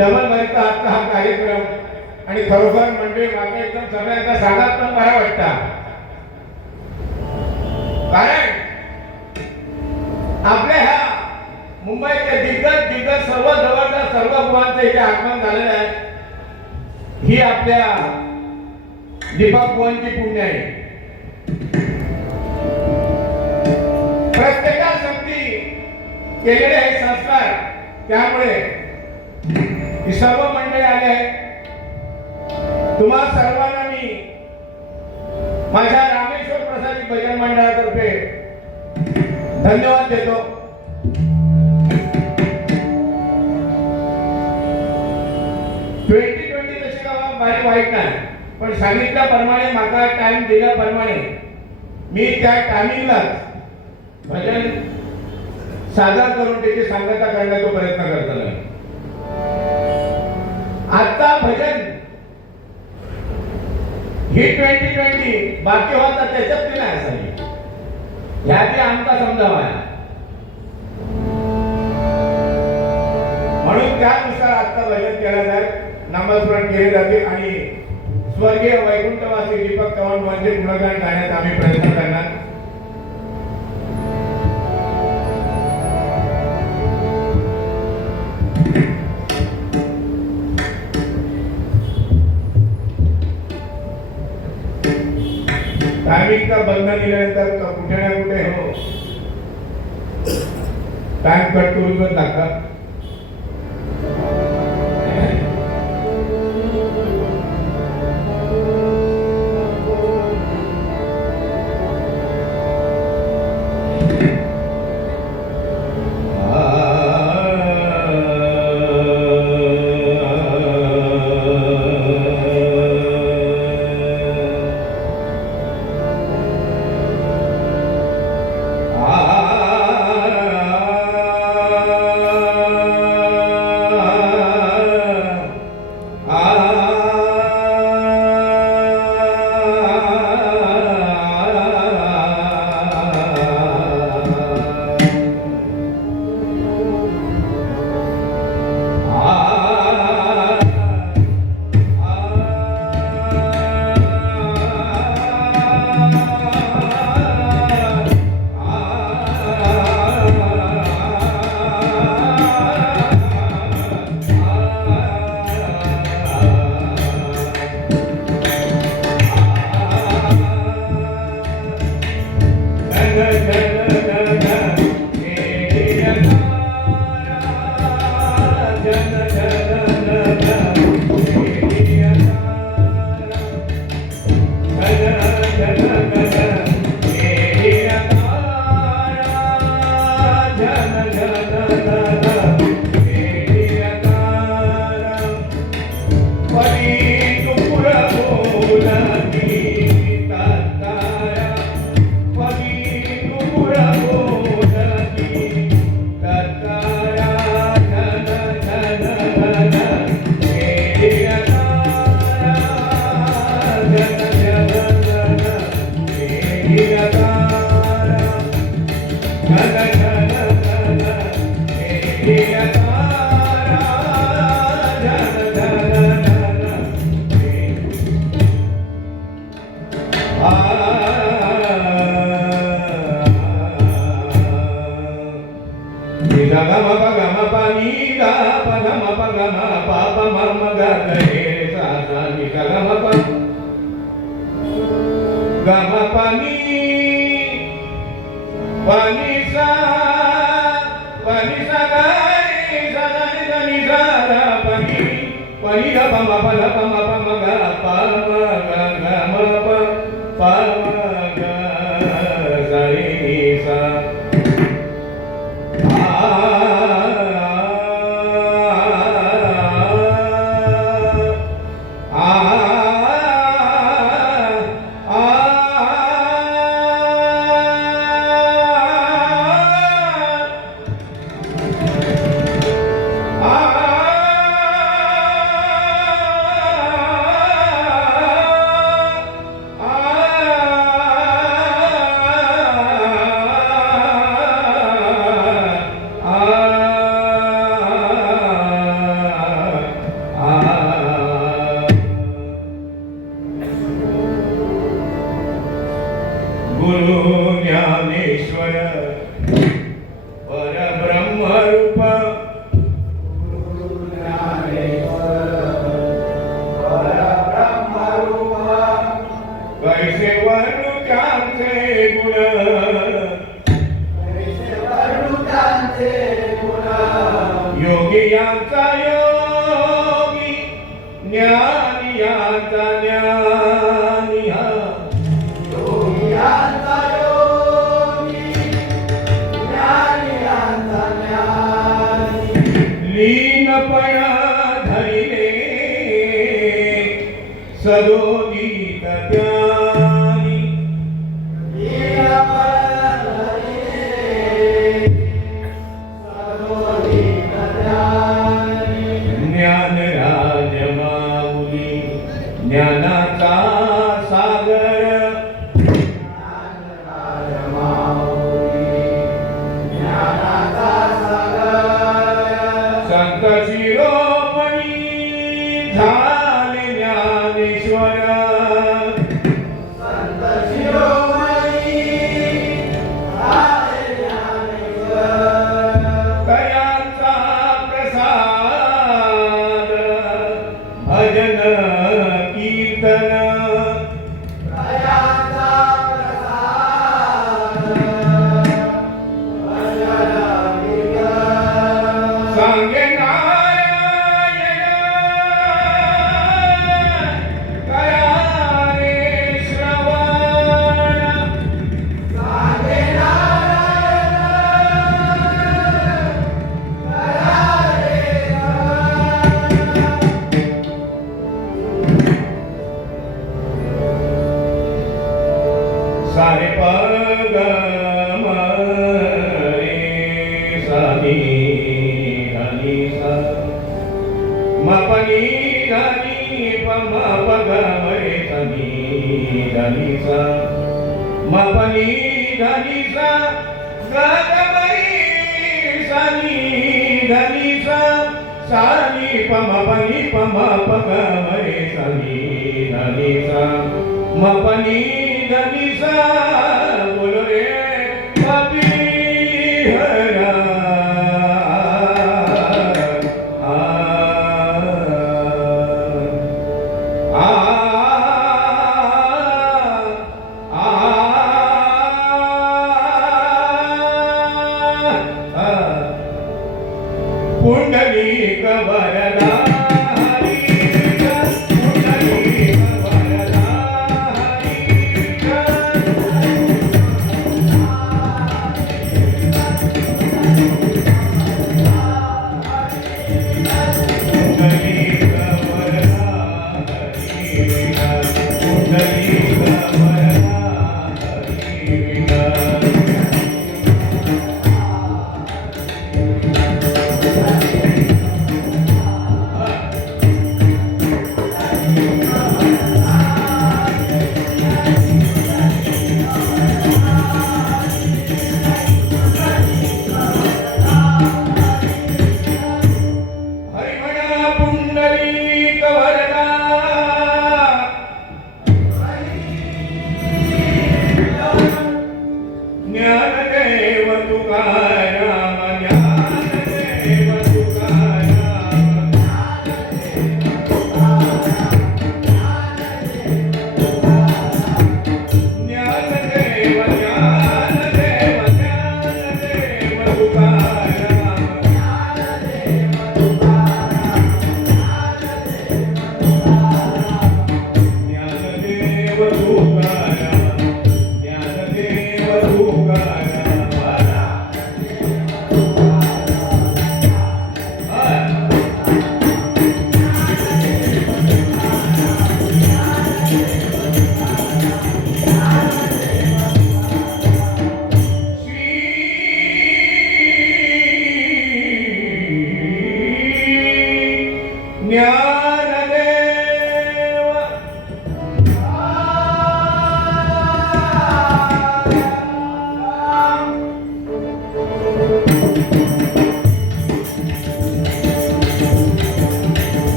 Double बाईचा आजचा हा कार्यक्रम आणि खरोखर म्हणजे मला एकदम सगळ्यांचा सांगात पण बरा वाटता, कारण आपल्या ह्या मुंबईचे दिग्गज सर्व जवळच्या सर्व बुवांचं इथे आगमन झालेलं आहे. ही आपल्या दीपक बुवांची पुण्य आहे. प्रत्येकासाठी केलेले हे संस्कार, त्यामुळे ही सर्व मंडळी आले आहेत. तुम्हा सर्वांना मी माझ्या रामेश्वर प्रसादी भजन मंडळातर्फे धन्यवाद देतो. तशी का माझी वाईट नाही, पण सांगितल्याप्रमाणे माका टाइम दिल्याप्रमाणे मी त्या टायमिंगलाच भजन सादर करून त्याची सांगता करण्याचा प्रयत्न करतो. आता भजन ही 2020 बाकी होता त्याच्यात नाही असावी, ह्याची आमका समजावा. म्हणून त्यानुसार आता भजन केलं जाईल, नामस्मरण केले जाते आणि स्वर्गीय वैकुंठवासी दीपक चव्हाण यांचे गुणगान गाण्याचा आम्ही प्रयत्न करणार. टायमिंगचा बंधन दिल्यानंतर कुठे ना कुठे हो टाइम कट करूनच लागतात. याचा योगी ज्ञानी याचा ज्ञानी हा लीनपणा धरिले सदोदित ज्ञानी ज्ञान राजमाऊली ज्ञानाचा सागर संत शिरोमणी झाले ज्ञानेश्वर कयांचा प्रसाद भजन कीर्तन सांगे नारायण कया रे श्रवण सारे पग रे सानी धनी सा मपनी धनी पम पग रे सनी धनी सा मपनी धनी सा गगमई सनी धनी सा सानी पम पनी पम पग रे सनी धनी सा मपनी धनी सा बोलो रे कपी हरा पुंडलिक वरदा हरी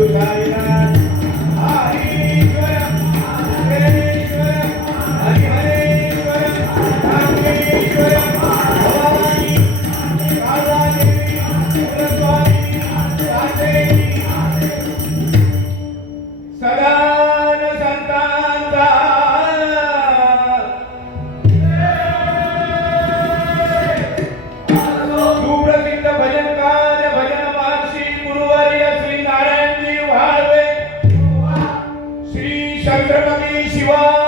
सद्गुरु साईनाथ हरीश्वर हरेश्वर हरिहरेश्वर रामेश्वर भवानी कालादेवी कुलस्वामी सातेरी सदान संतांचा सुप्रसिद्ध भजनकार भजन महर्षी गुरुवर्य श्री नारायणजी वाळवे श्री छत्रपती शिवाजी